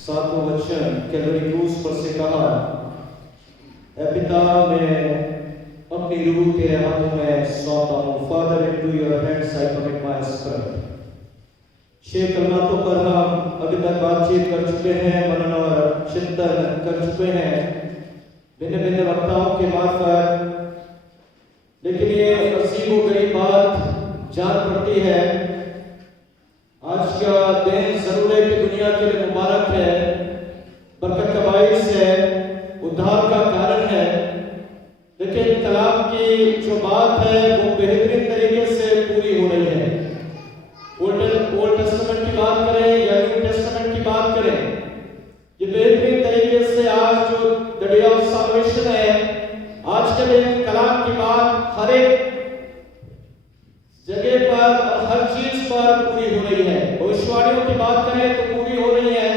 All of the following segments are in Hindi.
सातवां वचन कैलवरी क्रूस पर से कहा, ऐ पिता मैं अपनी रूह तेरे हाथों में सौंपता हूं। Father into your hands I commit my spirit. 6 कलमातों पर हम अभी तक बातचीत कर चुके हैं, मनन और चिंतन कर चुके हैं भिन्न भिन्न वक्ताओं के मार्फत, लेकिन ये अजीब व गरीब बात जान पड़ती है। आज का दिन जरूर है कि दुनिया के लिए मुबारक है, बरकत का बाइस है, उद्धार का कारण है, लेकिन कलाम की जो बात है वो बेहतरीन तरीके से पूरी हो रही है। ओल्ड टेस्टामेंट की बात करें या न्यू टेस्टामेंट की बात करें, ये बेहतरीन तरीके से आज जो द डे ऑफ सैल्वेशन है, आज के दिन कलाम की बात हर एक जगह पर और हर चीज पर पूरी हो रही है। भविष्यवाणियों की बात करें तो पूरी हो रही है,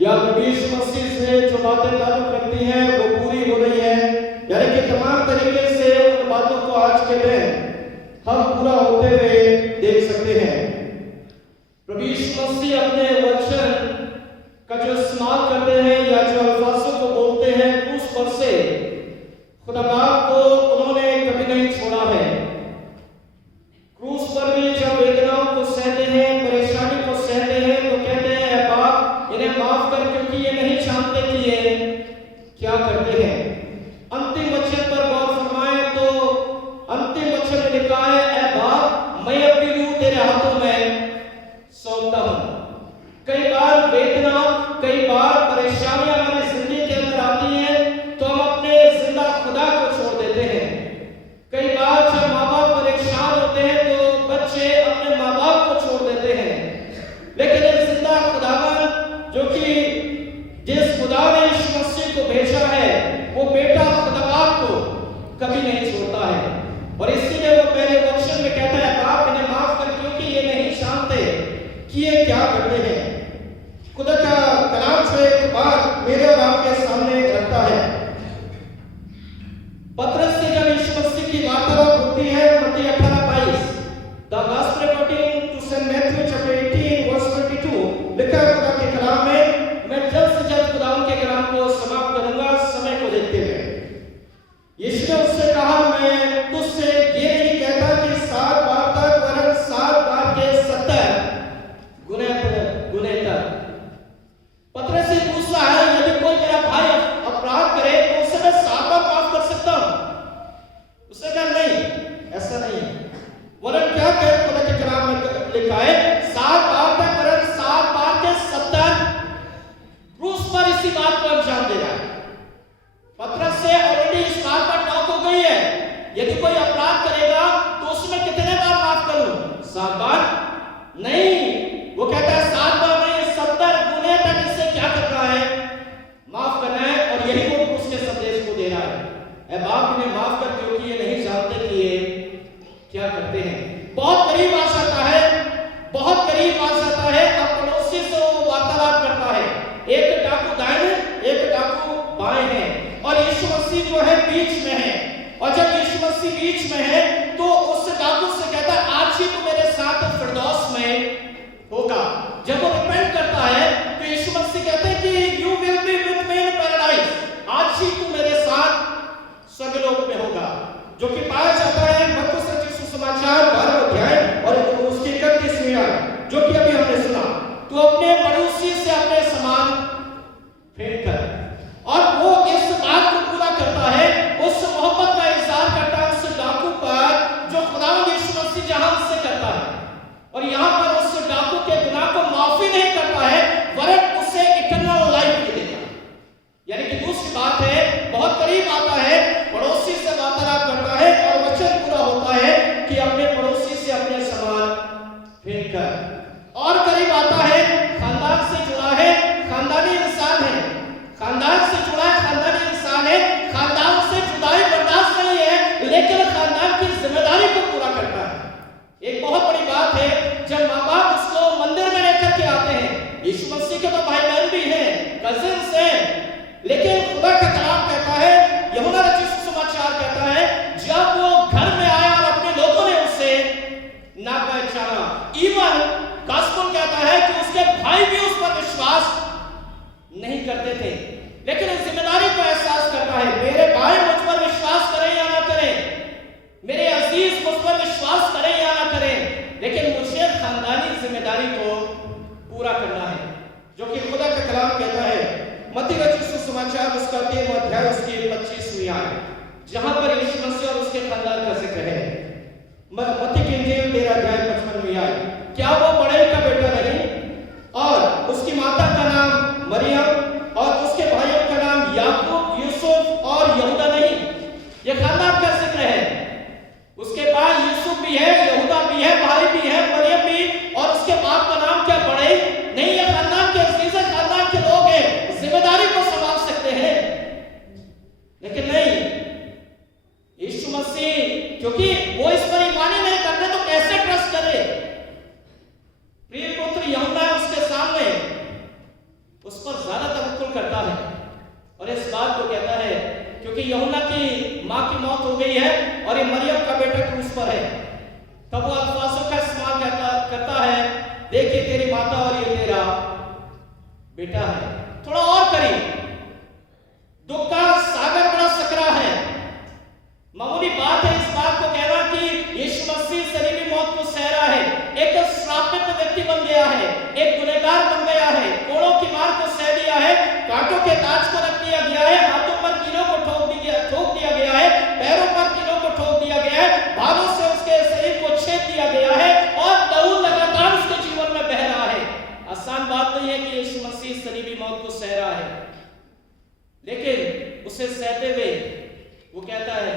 या यीशु मसीह से जो बातें ताल्लुक रखती हैं वो पूरी हो रही है। यानी कि तमाम तरीके से उन बातों को आज के दिन हम पूरा होते हुए देख सकते हैं। प्रभु यीशु मसीह अपने वचन का जो इस्तेमाल करते हैं या जो अल्फाजों को बोलते हैं, क्रूस पर से खुदा बाप को उन्होंने कभी नहीं छोड़ा है। क्रूस पर भी जब वेदनाओं को सहते हैं, परेशानी को सहते हैं, तो कहते हैं ऐ बाप इन्हें माफ कर, क्योंकि ये नहीं जानते कि ये क्या करते हैं। अंतिम वचन पर गौर फरमाएं तो अंतिम वचन में लिखा है, ऐ बाप मैं अपनी रूह तेरे हाथों में सौंपता हूं। कई बार वेदना, कई बार परेशानियां हमारी जिंदगी के अंदर आती हैं तो हम अपने जिंदा खुदा को छोड़ देते हैं। कई बार जब माँ बाप परेशान होते हैं तो बच्चे अपने माँ बाप को छोड़ देते हैं, लेकिन एक जिंदा खुदावन जो कि जिस खुदा ने यीशु मसीह को भेजा है, वो बेटा खुदा बाप को कभी नहीं छोड़ता है। और इसीलिए वो पहले वचन में कहता है, बाप इन्हें माफ कर, क्योंकि ये नहीं जानते कि ये क्या करते हैं। खुदा का कलाम से एक बात मेरे और आपके सामने रखता है। पतरस से जब यीशु मसीह की वार्तालाप होती है, मत्ती 18:22, the gospel according to saint Matthew chapter 18 verse 22, लिखा है खुदा के कलाम में, मैं जल्द से जल्द खुदा के कलाम को समाप्त करूंगा समय को देखते हुए। यीशु ने उससे कहा, मैं तुझसे ये नहीं कहता कि 7 बार तक, वरन 7 बार के 70 गुने तक। पतरस से पूछ रहा है, यदि कोई मेरा भाई अपराध करे तो उसे मैं 7 बार माफ कर सकता हूं? उसने कहा नहीं, ऐसा नहीं है। वरन क्या कहे खुदा के कलाम में लिखा है, 7 बार तक, वरन 7 बार के 70 क्रूस पर इसी बात को अंजाम दे रहा है। पतरस से ऑलरेडी इस बात पर टॉक हो गई है, यदि कोई अपराध करेगा तो उसमें कितने बार माफ करूं? 7 बार नहीं, वो कहता है 7 बार नहीं, 70 गुने तक इससे क्या करना है? माफ करना है। और यही वो उसके संदेश को दे रहा है, ऐ बाप इन्हें माफ कर, क्योंकि ये नहीं जानते कि ये क्या करते हैं। बहुत करीब आ जाता है, बहुत करीब आ जाता है। अब पड़ोसी से वो वार्तालाप करता है, एक डाकू दाएं, एक डाकू बाएं है, और यीशु मसीह जो है बीच में है। और जब यीशु मसीह बीच में है तो उस डाकू से कहता है, आज ही तू मेरे साथ फिरदौस में होगा। जब वो रिपेंट करता है तो यीशु मसीह कहते हैं कि you will be with me in paradise, आज ही तू मेरे साथ स्वर्गलोक में होगा, जो कि पाया जाता है मत्ती रचित सुसमाचार 12वां अध्याय और उसकी 31वीं आयत, जो कि अभी हमने सुना। तू अपने पड़ोसी से अपने सामान फेंक कर, और वो इस बात को पूरा करता है, उस मोहब्बत का इज़हार करता है उस डाकू पर जो खुदावंद यीशु मसीह जहां से करता है। और यहां पर उस डाकू के गुनाह को माफी नहीं करता है, वरन उसे इटर्नल लाइफ दे देता है। यानी कि दूसरी बात है, बहुत करीब आता है, पड़ोसी से वार्तालाप करता है और वचन पूरा होता है कि अपने पड़ोसी से अपने सामान फेंक कर। और करीब आता है, खानदान से जुड़ा है, खानदानी इंसान है, खानदान से जुड़ा है, खानदानी इंसान है, खानदान से जुदाई बर्दाश्त नहीं है, लेकिन खानदान की जिम्मेदारी को पूरा करता है। एक बहुत बड़ी बात है, जब माँ बाप उसको मंदिर में लेकर के आते हैं, यीशु मसीह के तो भाई बहन भी हैं, कजिन्स हैं, लेकिन खुदा का कलाम कहता है, यूहन्ना रचित सुसमाचार कहता है, जब वो घर में आया और अपने लोगों ने उसे ना पहचाना, इवन गॉस्पेल कहता है कि उसके भाई भी उस पर विश्वास जहां पर यीशु मसीह और उसके खानदान का जिक्र है। मत्ती की इंजील 13:55 में आए, क्या वो बड़े का बेटा नहीं, और उसकी माता का नाम मरियम और उसके भाइयों का नाम याकूब, यूसुफ और यहूदा नहीं? ये खानदान का जिक्र है। उसके बाद यूसुफ भी है, यहूदा भी है, भाई भी है, मरियम भी, और उसके बाप का नाम क्या बड़े नहीं? ये खानदान के अजीज खानदान के लोग हैं, जिम्मेदारी को संभाल सकते हैं। लेकिन नहीं, यीशु मसीह, क्योंकि वो इस पर ईमान ही नहीं करते तो कैसे ट्रस्ट करे? प्रिय पुत्र यूहन्ना उसके सामने उस पर ज्यादा तवक्कुल करता है और इस बात को कहता है क्योंकि यूहन्ना की मां की मौत हो गई है और ये मरियम का बेटा क्रूस पर है। तब वो अल्फाजों का इस्तेमाल करता है, देखिए तेरी माता और ये तेरा बेटा है। थोड़ा और करिए, दुख का सागर बड़ा सकरा है। मामूली बात है इस बात को कहना कि यीशु मसीह सलीबी मौत को सह रहा है, एक श्रापित व्यक्ति बन गया है, एक गुनहगार बन गया है, कोड़ों की मार को सह दिया है, कांटों के ताज को रख दिया गया है, हाथों पर कीलों को ठोक दिया गया है, पैरों पर कीलों को ठोक दिया गया है, भालों से उसके शरीर को छेद दिया गया है और लहू लगातार उसके जीवन में बह रहा है। आसान बात नहीं है कि यीशु मसीह सलीबी मौत को सह रहा है, लेकिन उसे सहते हुए वो कहता है,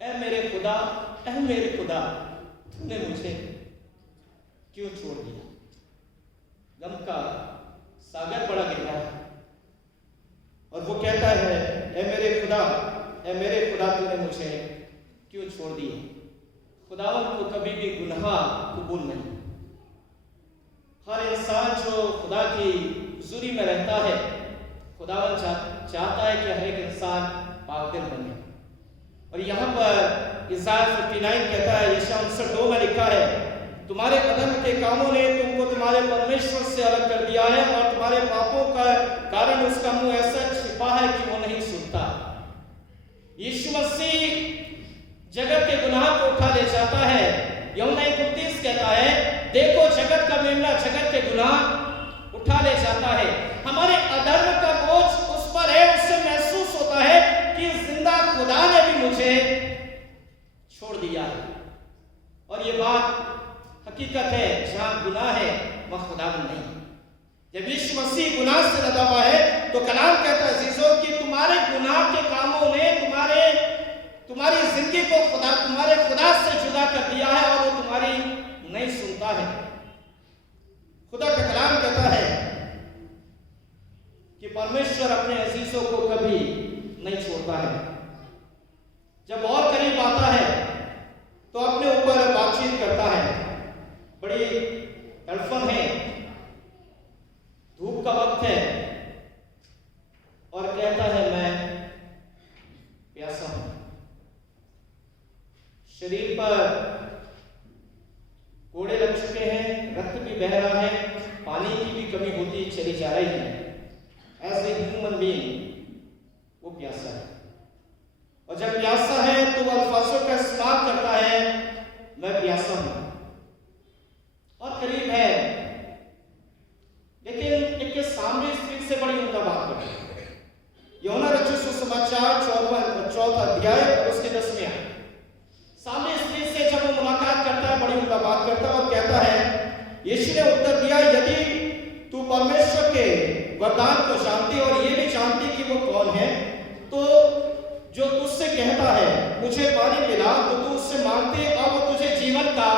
ऐ मेरे खुदा, ऐ मेरे खुदा, तूने मुझे क्यों छोड़ दिया? गम का सागर बड़ा गहरा है और वो कहता है, ऐ मेरे खुदा, ऐ मेरे खुदा, तूने मुझे क्यों छोड़ दिया? खुदावन को कभी भी गुनाह कबूल नहीं। हर इंसान जो खुदा की हुजूरी में रहता है, खुदावन चाहता है कि हर एक इंसान पाकदिल बने। और यहाँ पर इज़ाया 59 कहता है, यशायाह 59:2 में लिखा है, तुम्हारे अधर्म के कामों ने तुमको तुम्हारे परमेश्वर से अलग कर दिया है और तुम्हारे पापों का कारण उसका मुंह ऐसा छिपा है कि वो नहीं सुनता। यीशु मसीह जगत के गुनाह को उठा ले जाता है। यूहन्ना 1:29 कहता है, देखो जगत का मेमना जगत के गुनाह उठा ले जाता है। हमारे अधर्म का बोझ उस पर है, उससे महसूस होता है कि जिंदा खुदा ने भी मुझे छोड़ दिया है। और ये बात हकीकत है, जहां गुनाह है वह खुदावन नहीं। जब यीशु मसीह गुनाह से लदा हुआ है तो कलाम कहता है अजीजों कि तुम्हारे गुनाह के कामों ने तुम्हारी जिंदगी को तुम्हारे खुदा से जुदा कर दिया है और वो तुम्हारी नहीं सुनता है। खुदा का कलाम कहता है कि परमेश्वर अपने अजीजों को कभी नहीं छोड़ता है। जब और करीब आता है तो अपने ऊपर बातचीत करता है। बड़ी तड़फन है, धूप का वक्त है और कहता है मैं प्यासा हूं। शरीर पर कोड़े लग चुके हैं, रक्त भी बह रहा है, पानी की भी कमी होती चली जा रही है। एज ए ह्यूमन बीइंग वो प्यासा है और जब प्यासा है तो वो अल्फाजों का इस्तेमाल करता है, मैं प्यासा हूं और करीब है। लेकिन एक सामने स्त्री से बड़ी उम्दा बात करते हैं। यूहन्ना रचित सुसमाचार 4वां अध्याय और उसके 10वें आयत। सामने स्त्री से जब वो मुलाकात करता है, बड़ी उम्दा बात करता है और कहता है, यीशु ने उत्तर दिया, यदि तू परमेश्वर के वरदान को जानती और ये भी जानती कि वो कौन है, तो जो तुझसे कहता है मुझे पानी पिला, तो तू उससे मांगती और वो तुझे जीवन का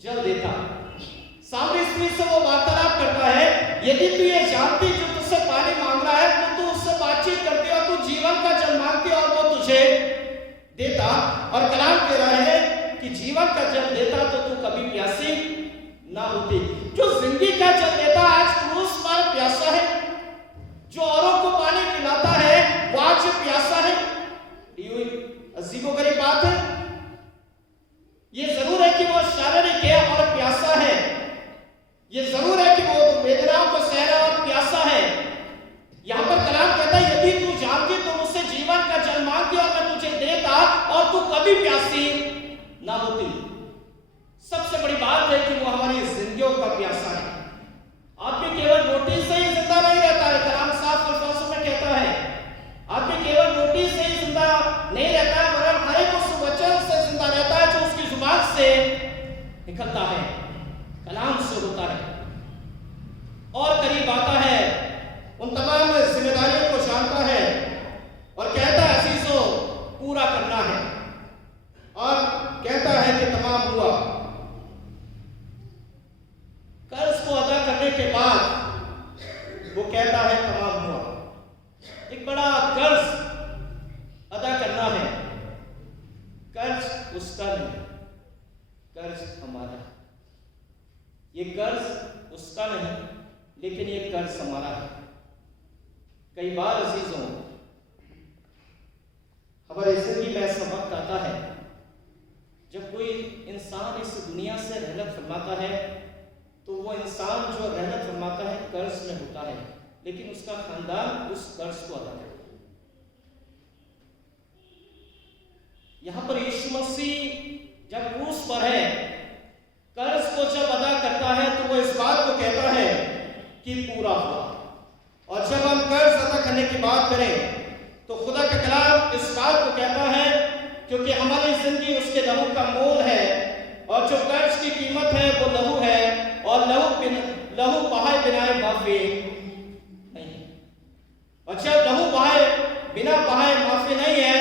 जल देता। सामने स्त्री से वो वार्तालाप करता है, यदि तू ये जानती जो तुझसे पानी मांग रहा है तो तू उससे बातचीत करती और तू जीवन का जल मांगती और वो तुझे देता। और कलाम कह रहा है कि जीवन का जल देता तो तू कभी प्यासी ना होती। जो जिंदगी का जल देता आज क्रूस पर प्यासा है, जो औरों को पानी पिलाता है वो आज प्यासा है। अजीबोगरीब बात है। ये जरूर है कि वो शारीरिक है और प्यासा है, ये जरूर है कि वो वेदनाओं को सह रहा और प्यासा है। यहां पर कलाम कहता है, यदि तू जानती तो मुझसे जीवन का जल मांगती और मैं तुझे देता और तू कभी प्यासी ना होती। सबसे बड़ी बात है कि वो हमारी जिंदगियों का प्यासा है। वो कहता है तमाम हुआ। एक बड़ा कर्ज अदा करना है। कर्ज उसका नहीं, कर्ज हमारा। ये कर्ज उसका नहीं, लेकिन ये कर्ज हमारा है। कई बार अजीजों, हमारी जिंदगी में ऐसा वक्त आता है जब कोई इंसान इस दुनिया से रहलत फरमाता है, तो वो इंसान जो रहलत फरमाता है कर्ज में होता है, लेकिन उसका खानदान उस कर्ज को अदा करता है। यहां पर यीशु मसीह जब क्रूस पर है, कर्ज को जब अदा करता है, तो वो इस बात को कहता है कि पूरा हुआ। और जब हम कर्ज अदा करने की बात करें, तो खुदा का कलाम इस बात को कहता है, क्योंकि हमारी जिंदगी उसके लहू का मोल है, और जो कर्ज की कीमत है वो लहू है, और लहू बहाए बिना माफी नहीं। और जब लहू बिना बहाए माफी नहीं है,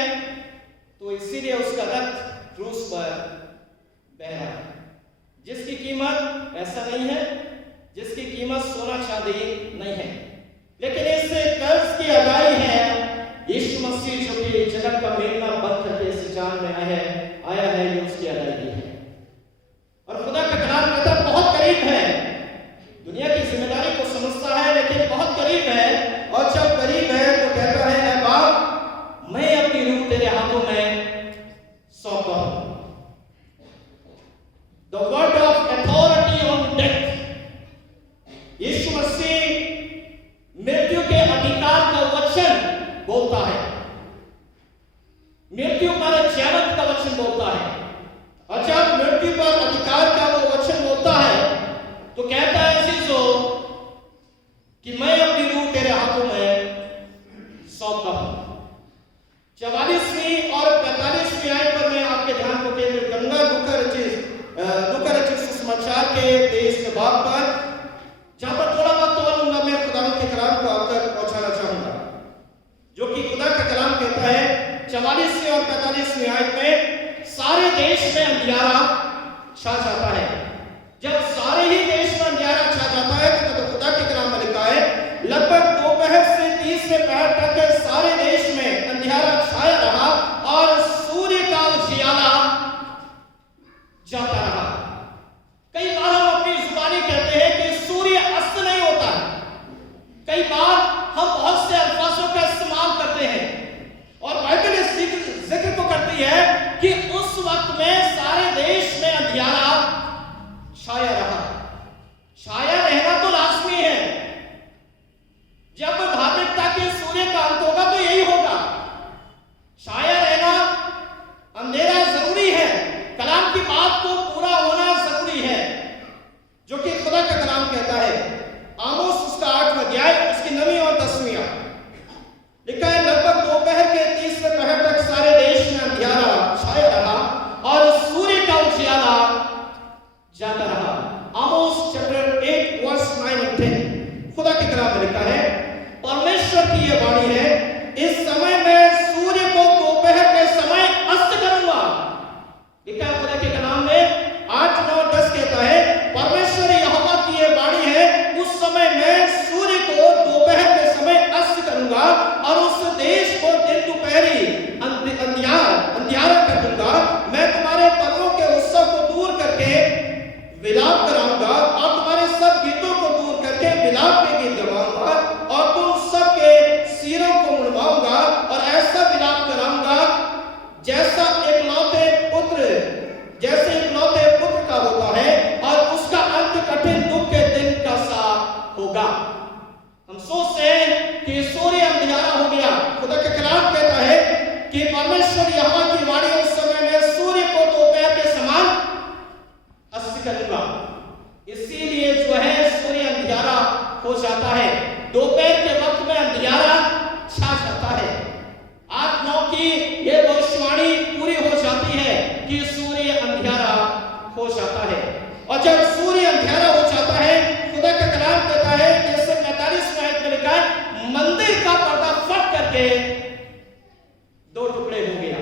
तो इसीलिए उसका रक्त क्रूस पर बह रहा है, जिसकी कीमत ऐसा नहीं है, जिसकी कीमत सोना चांदी नहीं है, लेकिन इस कर्ज की अदाई है यीशु मसीह, जो कि जगत का मेलना बंद करके इस जान में आया है, ये उसकी अदायगी है। और खुदा का कलाम कहता बहुत करीब है, दुनिया की जिम्मेदारी को समझता है, लेकिन बहुत करीब है। और जब करीब है तो कहता है, ऐ बाप, मैं अपनी रूह तेरे हाथों में सौंपता हूं। The word of authority on death, यीशु मसीह मृत्यु के अधिकार का वचन बोलता है, मृत्यु पर जयवंत का वचन बोलता है। और जब मृत्यु पर अधिकार का वो वचन बोलता है, तो कहता है अजीजों कि मैं अपनी रूह तेरे हाथों में सौंपता हूं। 44वीं और 45वीं आयत पर मैं आपके ध्यान को केंद्रित करूंगा, लूका रचित सुसमाचार के 23वें भाग पर, जहां पर थोड़ा वक्त और लूंगा, मैं खुदा के कलाम को आप तक पहुंचाना चाहूंगा, जो कि खुदा का कलाम कहता है 44वीं और 45वीं आयत में, सारे देश में अंधियारा छा जाता है। जब सारे ही देश में अंधियारा छा जाता है, तो खुदा के कलाम में लिखा है, लगभग दोपहर से 30 से पहर तक सारे देश में अंधियारा छाया रहा और सूर्य का उजियाला जाता रहा। कई बार हम अपनी जुबानी कहते हैं कि सूर्य अस्त नहीं होता। कई बार हम बहुत से अल्फाजों का इस्तेमाल करते हैं, और बाइबल इस जिक्र को करती है कि उस वक्त में सारे देश में अंधियारा छाया रहा। छाया रहना तो लाजमी है। जब धार्मिकता के सूर्य का अंत होगा तो यही होगा। छाया रहना, अंधेरा जरूरी है, कलाम की बात को पूरा होना जरूरी है, जो कि खुदा का कलाम कहता है। आमोस उसका 8वां अध्याय, उसकी 9वीं और 10वीं लिखा है, लगभग दोपहर के 30 से पहर तक सारे देश में अंधियारा छाया रहा और सूर्य का उजियाला जाता रहा। आमोस चैप्टर 8 वर्स 9 और 10 खुदा के कलाम में लिखा है, परमेश्वर की यह वाणी है, इस समय मैं सूर्य को दोपहर के समय अस्त करूंगा। लिखा है खुदा के कलाम में 8, 9, 10 कहता है, परमेश्वर यहोवा की यह वाणी है, उस समय मैं सूर्य को दोपहर के समय अस्त करूंगा और उस देश को दिन दोपहरी अंधियारा कर दूंगा। मैं तुम्हारे पर्वों के उत्सव को दूर करके विलाप कराऊंगा और तुम्हारे सब गीतों को दूर करके विलाप के गीत गवाऊंगा, और तुम सब के सिरों को मुड़वाऊंगा और ऐसा विलाप कराऊंगा जैसे इकलौते पुत्र का होता है, और उसका अंत कठिन दुख के दिन का सा होगा। हम सोचते हैं कि सूर्य अंधियारा हो गया। खुदा का कलाम कहता है कि परमेश्वर यहोवा की वाणी, उस समय में सूर्य को दोपहर के समान अस्त करूंगा। इसीलिए जो है सूर्य अंधियारा हो जाता है, दोपहर के वक्त में अंधियारा छा जाता है। 8, 9 की ये भविष्यवाणी पूरी हो जाती है कि सूर्य अंधियारा हो जाता है। और जब सूर्य अंधियारा हो जाता है, खुदा का कलाम कहता है, जैसे 45 आयत में लिखा है, मंदिर का पर्दा फट करके 2 टुकड़े हो गया।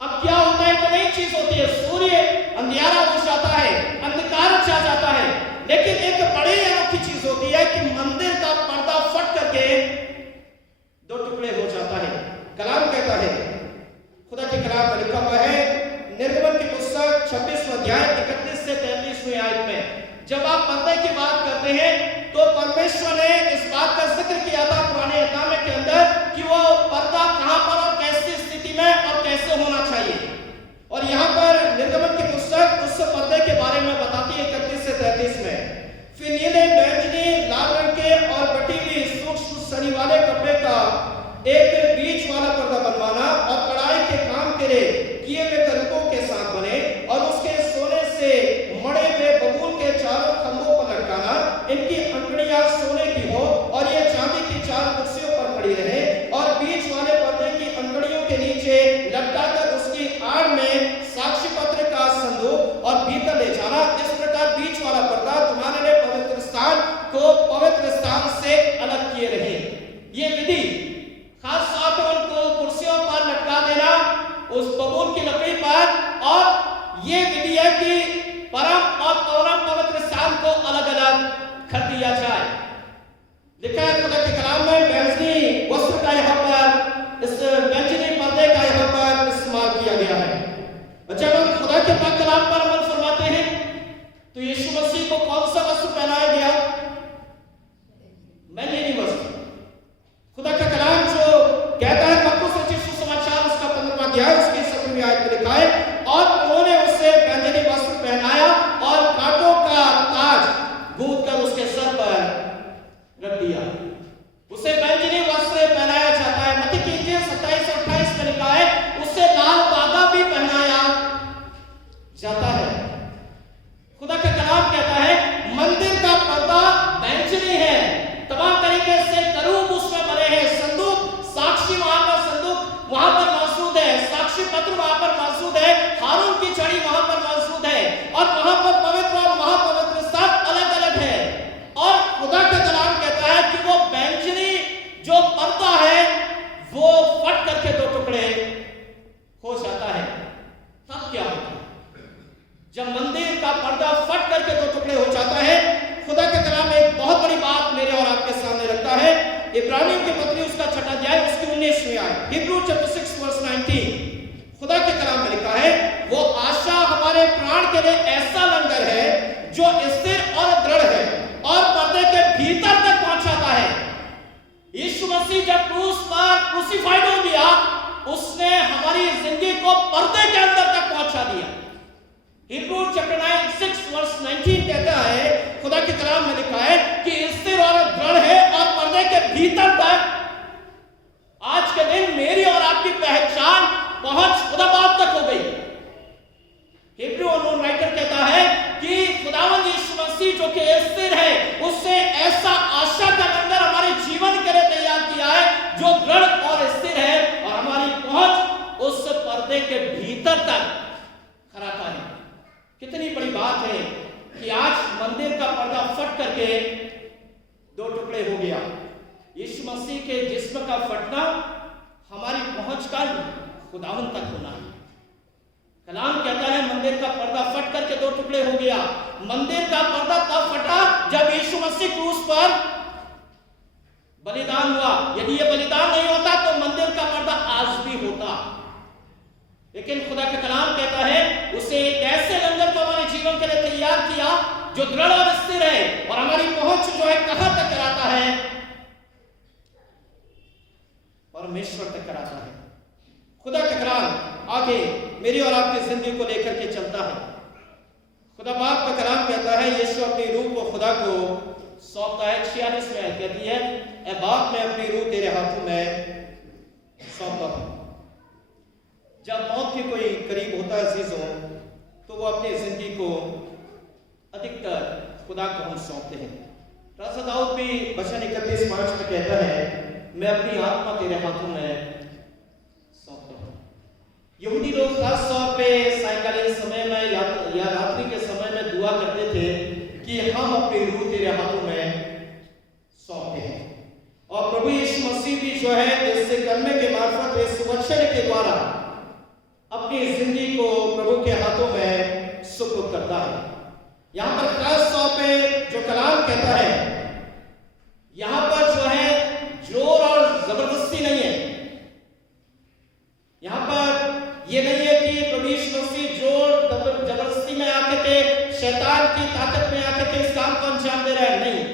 अब क्या होता है, तो नई चीज होती है, सूर्य अंधियारा हो जाता है, अंधकार छा जाता है, लेकिन एक बड़ी अनोखी चीज होती है कि मंदिर का पर्दा एक बीच वाला पर्दा बनवाना और कढ़ाई के काम के लिए किए हुए करूबों के साथ बने और उसके सोने से मड़े हुए बबूल के चारों खंभों पर लटकाना। इनकी अंकड़ियां सोने की हो और ये चांदी की 4 कुर्सियों पर खड़ी रहे और बीच वाले पर्दे की अंकड़ियों के नीचे लटकाकर उसकी आड़ में साक्षी पत्र का संदूक और भीतर ले जाना। इस प्रकार बीच वाला पर्दा तुम्हारे लिए पवित्र स्थान को पवित्र स्थान से अलग किए रहे। ये विधि खास तौर पर उनको कुर्सियों पर लटका देना उस बबूल की लकड़ी पर, और ये विधि है कि परम और परम पवित्र स्थान को अलग अलग कर दिया जाए। लिखा है खुदा के कलाम में बैंजनी वस्त्र का यहाँ पर, इस बैंजनी पर्दे का यहाँ पर इस्तेमाल किया गया है। जब हम खुदा के पाक कलाम पर अमल फरमाते हैं तो यीशु मसीह को कौन सा वस्त्र पहनाया गया? बैंजनी वस्त्र। खुदा का कलाम जो कहता है मरकुस रचित सुसमाचार उसका 15वां अध्याय उसकी 17वीं आयत में लिखा है, और उन्होंने उसे बैंजनी वस्त्र पहनाया और कांटों का ताज गूंथ कर उसके सर पर रख दिया। उसे बैंजनी वस्त्र पहनाया जाता है। मत्ती की इंजील 27 और 28 में लिखा है उसे लाल बागा भी पहनाया जाता है। खुदा का कलाम कहता है मंदिर का पर्दा बैंजनी है, तमाम तरीके से करूब उसमें बने हैं, संदूक साक्षी वहां पर संदूक वहां पर मौजूद है, साक्षी पत्र वहां पर मौजूद है, हारून की छड़ी वहां पर मौजूद है, और वहां पर पवित्र और महापवित्र सब अलग अलग है। और खुदा का कलाम कहता है कि वो बैंजनी जो पर्दा है वो फट करके 2 टुकड़े हो जाता है। तब क्या होता है जब मंदिर का पर्दा फट करके 2 टुकड़े हो जाता है? खुदा के कलाम में एक बहुत बड़ी बात मेरे और आपके सामने रखता है। इब्रानियों की पत्री उसका 6वां अध्याय उसकी 19वीं आयत, हिब्रू चैप्टर 6 वर्स 19, खुदा के कलाम में लिखा है वो आशा हमारे प्राण के लिए ऐसा लंगर है जो स्थिर और दृढ़ है और पर्दे के भीतर तक पहुंचाता है। यीशु मसीह जब क्रूस पर क्रूसिफाइड हो गया उसने हमारी जिंदगी को पर्दे के अंदर तक पहुंचा दिया। हिब्रू चैप्टर 6 वर्स 19 कहता है, खुदा के कलाम में लिखा है कि स्थिर और दृढ़ है और पर्दे के भीतर तक। आज के दिन मेरी और आपकी पहचान पहुंच खुदा बाप तक हो गई। हिब्रू अनोन राइटर कहता है कि खुदावंद यीशु मसीह जो कि स्थिर है उससे ऐसा आशा का लंगर हमारे जीवन के लिए तैयार किया है जो दृढ़ और स्थिर है, और हमारी पहुंच उस पर्दे के भीतर तक कराता है। कितनी बड़ी बात है कि आज मंदिर का पर्दा फट करके 2 टुकड़े हो गया। यीशु मसीह के जिस्म का फटना हमारी पहुंच का खुदावन तक होना है। कलाम कहता है मंदिर का पर्दा फट करके 2 टुकड़े हो गया। मंदिर का पर्दा तब फटा जब यीशु मसीह क्रूस पर बलिदान हुआ। यदि यह बलिदान नहीं होता तो मंदिर का पर्दा आज भी होता। लेकिन खुदा का कलाम कहता है उसे एक ऐसे लंगर को हमारे जीवन के लिए तैयार किया जो दृढ़ और स्थिर है, और हमारी पहुंच जो है कहां तक कराता है? परमेश्वर तक कराता है। खुदा का कलाम आगे मेरी और आपकी जिंदगी को लेकर के चलता है। खुदा बाप का कलाम कहता है यीशु अपनी रूह को खुदा को सौंपता है। 46 में कहती है ए बाप मैं अपनी रूह तेरे हाथों में सौंपता हूं। जब मौत के कोई करीब होता है अजीजों तो वो अपनी जिंदगी को अधिकतर खुदा को हम सौंपते हैं। राजा दाऊद भी वचन 31:5 में कहता है मैं अपनी आत्मा तेरे हाथों में सौंपता हूं। यहूदी लोग खास तौर पे सायंकालीन समय में या रात्रि के समय में दुआ करते थे कि हम अपनी रूह तेरे हाथों में सौंपते हैं। और प्रभु यीशु मसीह भी जो है इससे करने के मार्फत इस वचन के द्वारा अपनी जिंदगी को प्रभु के हाथों में सुपुर्द करता है। यहां पर खास तौर पे जो कलाम कहता है यहां पर जो है जोर और जबरदस्ती नहीं है। यहां पर यह नहीं है कि प्रभु यीशु मसीह जोर जबरदस्ती में आकर के शैतान की ताकत में आकर के इस काम को अंजाम दे रहा है, नहीं,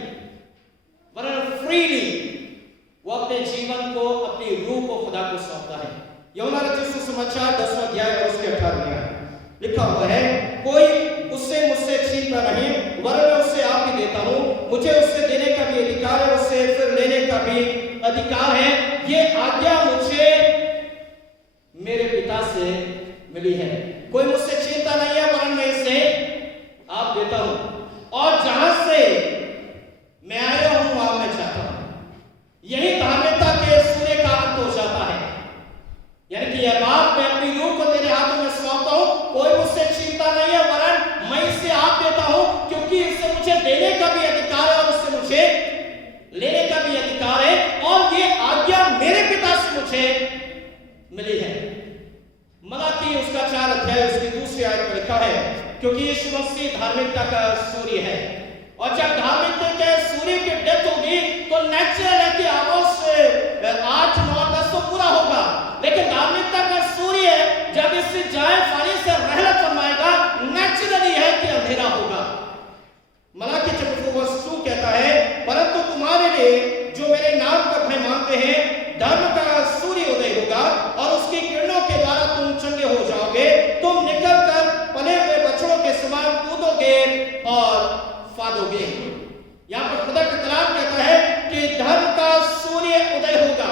वरन फ्रीली वो अपने जीवन को अपनी रूह को खुदा को सौंपता है। यूहन्ना रचित सुसमाचार 10वां अध्याय और उसके 18 लिखा हुआ है कोई उससे मुझसे छीनता नहीं वरन मैं उससे आप ही देता हूं। मुझे उससे देने का भी अधिकार है, उससे फिर लेने का भी अधिकार है। ये आज्ञा मुझे मेरे पिता से मिली है। कोई मुझसे छीनता नहीं है, वरन मैं इसे आप देता हूं, और जहां से मैं आया हूं वहां मैं जाता हूं। यही धार्मिकता के सूर्य का अंत हो जाता है। यानी कि यह बात, मैं अपनी रूह को तेरे हाथों में सौंपता हूं, कोई मुझसे छीनता नहीं है, वरन मैं इसे आप देता हूं, क्योंकि इससे मुझे देने का भी अधिकार है और उससे मुझे लेने का भी अधिकार है, और ये आज्ञा मेरे पिता से मुझे मिली है। मलाकी उसका 4 अध्याय उसकी दूसरी आयत में लिखा है, क्योंकि यीशु मसीह धार्मिकता का सूर्य है, और जब धार्मिकता के सूर्य की डेथ होगी तो नेचुरल है कि आमोस 8, 9, 10 तो पूरा होगा, लेकिन धार्मिकता का सूर्य जब इस जाए पानी से रहलत फरमाएगा, नेचुरली है कि अंधेरा होगा। मलाकी चैप्टर 4 कहता है, परंतु तुम्हारे लिए जो मेरे नाम का भय मानते हैं, धर्म का सूर्य उदय होगा और उसकी किरणों के द्वारा तुम चंगे हो जाओगे, तुम निकलकर पले हुए बछड़ों के समान कूदोगे और फादोगे। यहां पर खुदा का कलाम कहता है कि धर्म का सूर्य उदय होगा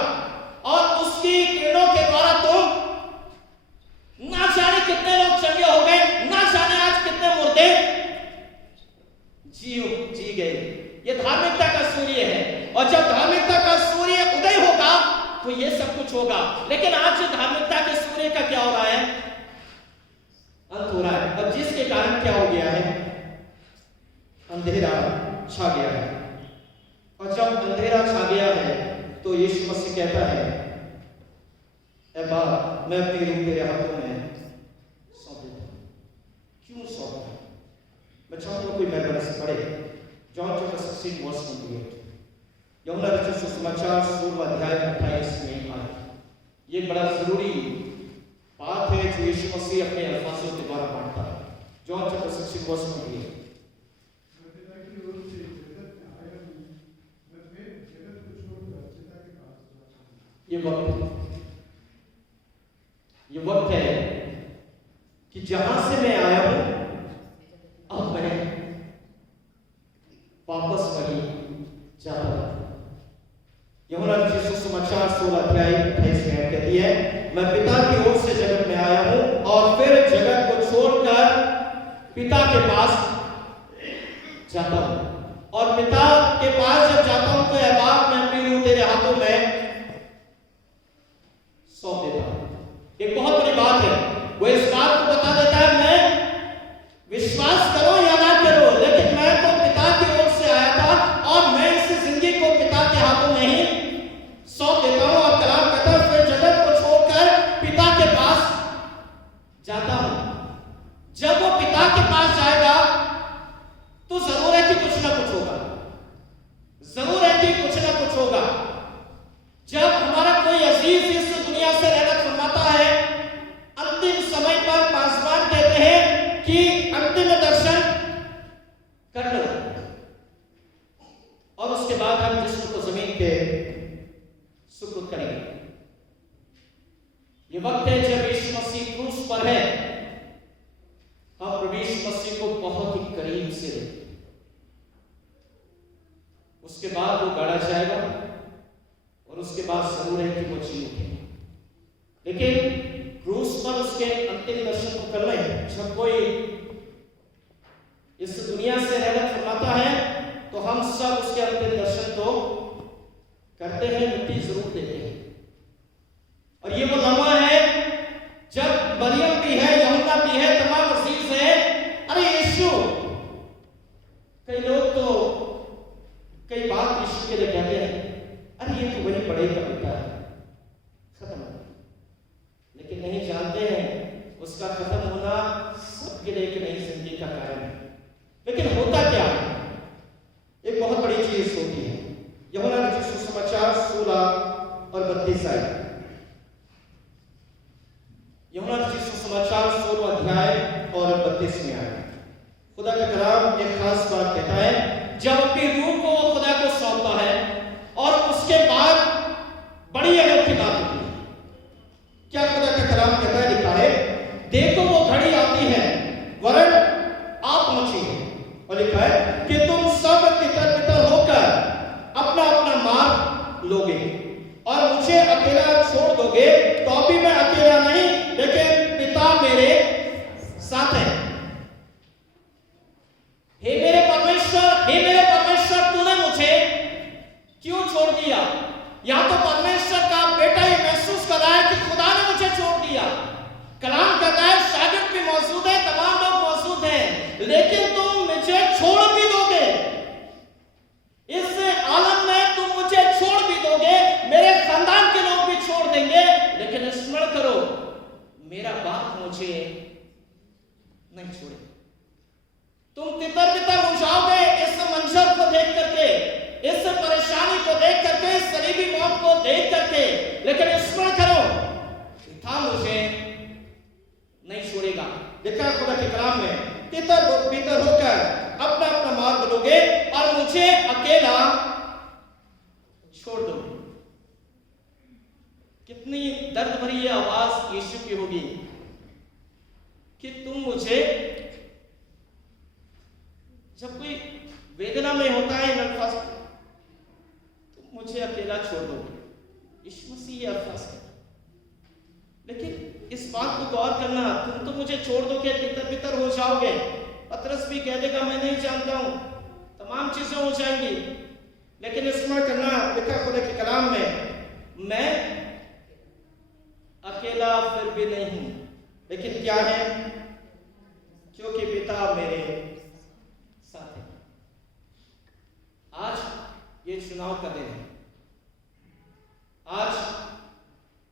और उसकी किरणों के द्वारा तुम, ना जाने कितने लोग चंगे हो गए, ना जाने आज कितने मुर्दे जी गए। ये धार्मिकता का सूर्य है, और जब धार्मिकता का सूर्य उदय होगा तो ये सब कुछ होगा। लेकिन आज धार्मिकता के सूर्य का क्या हो रहा है? अंत हो रहा है। अब जिसके कारण क्या हो गया है? अंधेरा छा गया है, और जब अंधेरा छा गया है तो यीशु मसीह कहता है, ऐ बाप, मैं अपनी रूह तेरे हाथों में सौंप देता हूं। क्यों सौंपा? मैं चाहता हूं कोई मेरे से पढ़े जॉन चैप्टर 16 वर्स 28। यूहन्ना रचित सुसमाचार 16वां अध्याय 28 में आए। ये बड़ा जरूरी बात है जो यीशु मसीह अपने अल्फाजों के द्वारा बांटता है। John chapter 16 verse 28। ये वक्त है कि जहां से मैं आया हूं, अब मैं वापस वही जाता हूं। यूहन्ना रचित सुसमाचार 16 अध्याय 28 में कहती है, मैं पिता की ओर से जगत में आया हूं और फिर जगत को छोड़कर पिता के पास जाता हूं, और पिता के पास जब जाता हूं तो ऐ बाप, मैं अपनी रूह तेरे हाथों में सौंप देता हूं। एक बहुत बड़ी बात है, वो इस बात को बता देता है, मैं विश्वास करो या ना करो, लेकिन मैं तो पिता की ओर से आया था और मैं इस जिंदगी को पिता के हाथों में ही सौंप देता हूं। और कलाम कहता है, फिर जगत को छोड़कर पिता के पास जाता हूं। जब वो पिता के पास जाएगा तो जरूर है कि कुछ ना कुछ होगा, जरूर है कि कुछ ना कुछ होगा। जब हमारा कोई अजीज इस दुनिया से रहलत फरमाता है, अंतिम समय पर पासवान कहते हैं कि अंतिम दर्शन कर लो, और उसके बाद हम जिस्म को जमीन पे सुपुर्द करेंगे। ये वक्त है जब यीशु मसीह क्रूस पर है, हम प्रभु यीशु मसीह को बहुत ही करीब से देखते। उसके बाद वो गाड़ा जाएगा, और उसके बाद जरूर है कि वो जी उठेगा। लेकिन क्रूस पर उसके अंतिम दर्शन को करना है। जब कोई इस दुनिया से रहलत फरमाता है तो हम सब उसके अंतिम दर्शन तो करते हैं, मिट्टी जरूर देते हैं। और ये वो लम्हा है जब मरियम भी है, यूहन्ना भी है, तमाम अजीज है, अरे यीशु, कई लोग तो कई बात यीशु के लिए कहते हैं, अरे ये तो वही बड़े का बेटा है, खत्म। लेकिन नहीं जानते हैं उसका खत्म होना सबके लिए एक नई जिंदगी का कारण है। लेकिन होता क्या है? एक बहुत बड़ी चीज होती है। यूहन्ना रचित सुसमाचार 16 और 32 आयत। यूहन्ना रचित सुसमाचार 16 अध्याय और 32 में आया। खुदा का कलाम एक खास बात कहता है, जब अपनी रूह को खुदा को सौंपता है और उसके बाद बड़ी अनोखी बात होती है। क्या खुदा का कलाम कहता है? लिखा है, देखो वो घड़ी आती है, वरन आप पहुंची है, और लिखा है कि तुम सब तितर बितर होकर अपना अपना मार्ग लोगे। और मुझे अकेला छोड़ दोगे तो अभी मैं अकेला नहीं, लेकिन पिता मेरे साथ है। हे मेरे परमेश्वर, तूने मुझे क्यों छोड़ दिया? या तो परमेश्वर का बेटा ये महसूस कर रहा है कि खुदा ने मुझे छोड़ दिया। कलाम कहता है शागिर्द भी मौजूद है, तमाम लोग मौजूद हैं, लेकिन तुम मुझे छोड़ भी दोगे। इस आलम में तुम मुझे छोड़ भी दोगे, मेरे खानदान के लोग भी छोड़ देंगे, लेकिन स्मरण करो मेरा बाप मुझे नहीं छोड़े। तुम तितर बितर हो जाओगे इस मंजर को देख करके, इस परेशानी को देख करके, इस सलीबी मौत को देख करके, लेकिन स्मरण करो पिता मुझे नहीं छोड़ेगा। लिखा खुदा के कलाम में, तितर बितर होकर अपना अपना मार्ग लोगे और मुझे अकेला छोड़ दोगे। कितनी दर्द भरी ये आवाज यीशु की होगी कि तुम मुझे, जब कोई वेदना में होता है अल्फाज, तुम मुझे अकेला छोड़ दोगे। यीशु मसीह ये अल्फाज है, लेकिन इस बात को गौर करना, तुम तो मुझे छोड़ दोगे, तितर बितर हो जाओगे। पतरस भी कह देगा मैं नहीं जानता हूं, तमाम चीजें हो जाएंगी, लेकिन स्मरण करना लिखा खुदा के कलाम में, मैं अकेला फिर भी नहीं हूं, लेकिन क्या है, क्योंकि पिता मेरे साथ है। आज ये चुनाव का दिन है, आज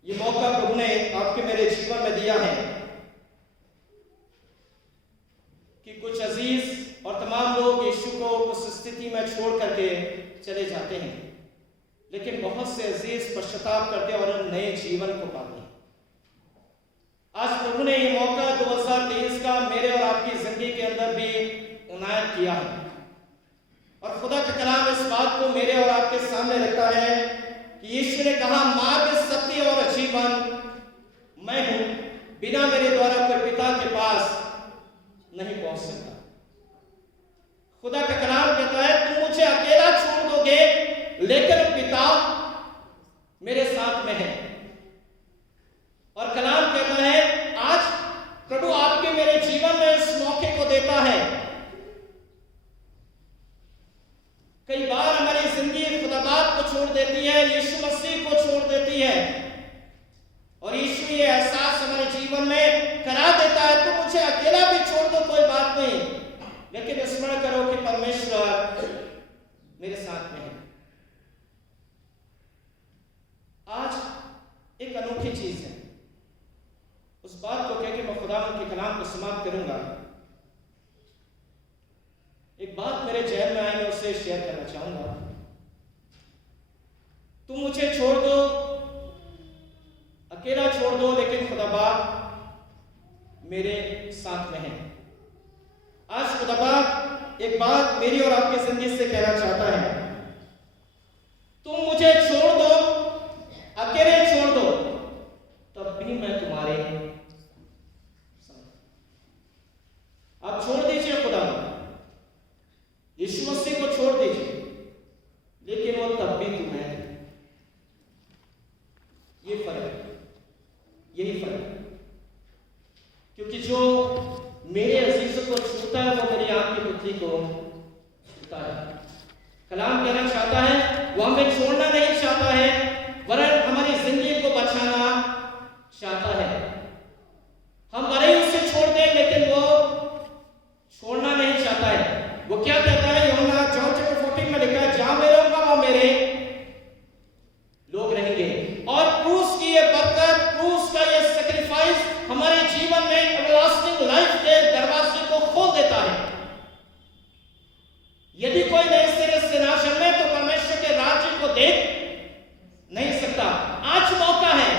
ये मौका प्रभु ने आपके मेरे जीवन में दिया है कि कुछ अजीज और तमाम लोग यीशु को उस स्थिति में छोड़ करके चले जाते हैं, लेकिन बहुत से अजीज पश्चाताप करते और नए जीवन को पाते हैं। आज प्रभु ने ये मौका 2023 का मेरे और आपकी जिंदगी के अंदर भी इनायत किया है, और खुदा का कलाम इस बात को मेरे और आपके सामने रखता है कि यीशु ने कहा मार्ग, सत्य और जीवन मैं हूं, बिना मेरे द्वारा कोई पिता के पास नहीं पहुंच सकता। खुदा का कलाम कहता है तुम मुझे अकेला छोड़ दोगे, लेकिन पिता मेरे साथ में है। और कलाम कहता है आज प्रभु आपके मेरे जीवन में इस मौके को देता है। कई बार हमारी जिंदगी खुदाबाद को छोड़ देती है, यीशु मसीह को छोड़ देती है, और यीशु ये एहसास हमारे जीवन में करा देता है तुम मुझे अकेला भी छोड़ दो कोई बात नहीं, लेकिन स्मरण करो कि परमेश्वर मेरे साथ में है। आज एक अनोखी चीज है, उस बात को कह के मैं खुदावंद के कलाम को समाप्त करूंगा। एक बात मेरे जहन में आई, मैं उससे शेयर करना चाहूंगा। तुम मुझे छोड़ दो, अकेला छोड़ दो, लेकिन खुदा बाप मेरे साथ में है। आज खुदा बाप एक बात मेरी और आपकी जिंदगी से कहना चाहता है, तुम मुझे छोड़ दो, अकेले छोड़ दो, तब भी मैं तुम्हारे साथ। आप छोड़ दीजिए खुदा, यीशु मसीह को छोड़ दीजिए, लेकिन वो तब भी तुम्हें, ये फर्क, यही फर्क, क्योंकि जो मेरे अजीजों को छूता है वो मेरी आपकी पुत्री को छूता है। कलाम कहना चाहता है वो हमें छोड़ना नहीं चाहता है, वरन हमारी जिंदगी को बचाना चाहता है। हम भले ही उसे छोड़ दें, लेकिन वो छोड़ना नहीं चाहता है। वो क्या कहता है, यूहन्ना जॉन चैप्टर 14 में लिखा है जहां मैं रहूंगा वहां मेरे लोग रहेंगे। और क्रूस की ये बरकत, क्रूस का ये सैक्रिफाइस हमारे जीवन में एवरलास्टिंग लाइफ के दरवाजे को खोल देता है। यदि कोई नए सिरे से ना जन्मे तो परमेश्वर के राज्य को देख नहीं सकता। आज मौका है,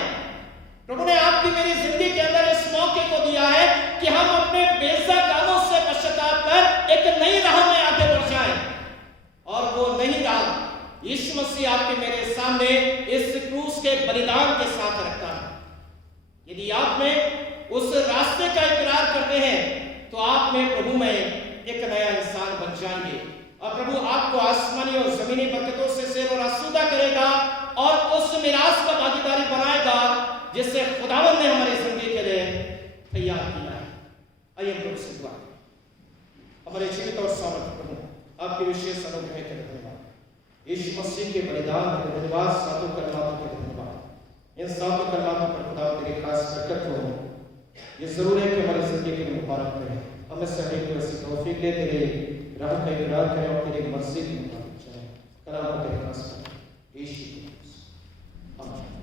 प्रभु ने आपकी मेरी जिंदगी के अंदर इस मौके को दिया है कि हम अपने बेजा कामों से पश्चाताप कर एक नई राह में आगे बढ़ जाएं। और वो नई राह यीशु मसीह आपके मेरे सामने इस क्रूस के बलिदान के साथ रखता है। यदि आप में उस रास्ते का इकरार करते हैं तो आप में प्रभु में एक नया इंसान बन जाएंगे, और प्रभु आपको आसमानी और जमीनी बरकतों से सेर और आसूदा करेगा, और उस मिरास का भागीदारी बनाएगा जिससे खुदावंद ने हमारी जिंदगी के लिए तैयार किया है। आइए हम लोग से दुआ करें। हमारे जीवित और सामर्थ प्रभु आपके विशेष अनुग्रह के धन्यवाद। यीशु मसीह के बलिदान के धन्यवाद, सातों कलमातों के धन्यवाद। इन सातों कलमातों पर खुदा तेरी खास बरकत हो। ये जरूर है कि हमारी जिंदगी के मुबारक करें। हमें सभी को ऐसी तौफीक दे, तेरे राह का इकरार करें और तेरी मर्जी के मुताबिक चलें। कलाम तेरे खास यीशु आमीन।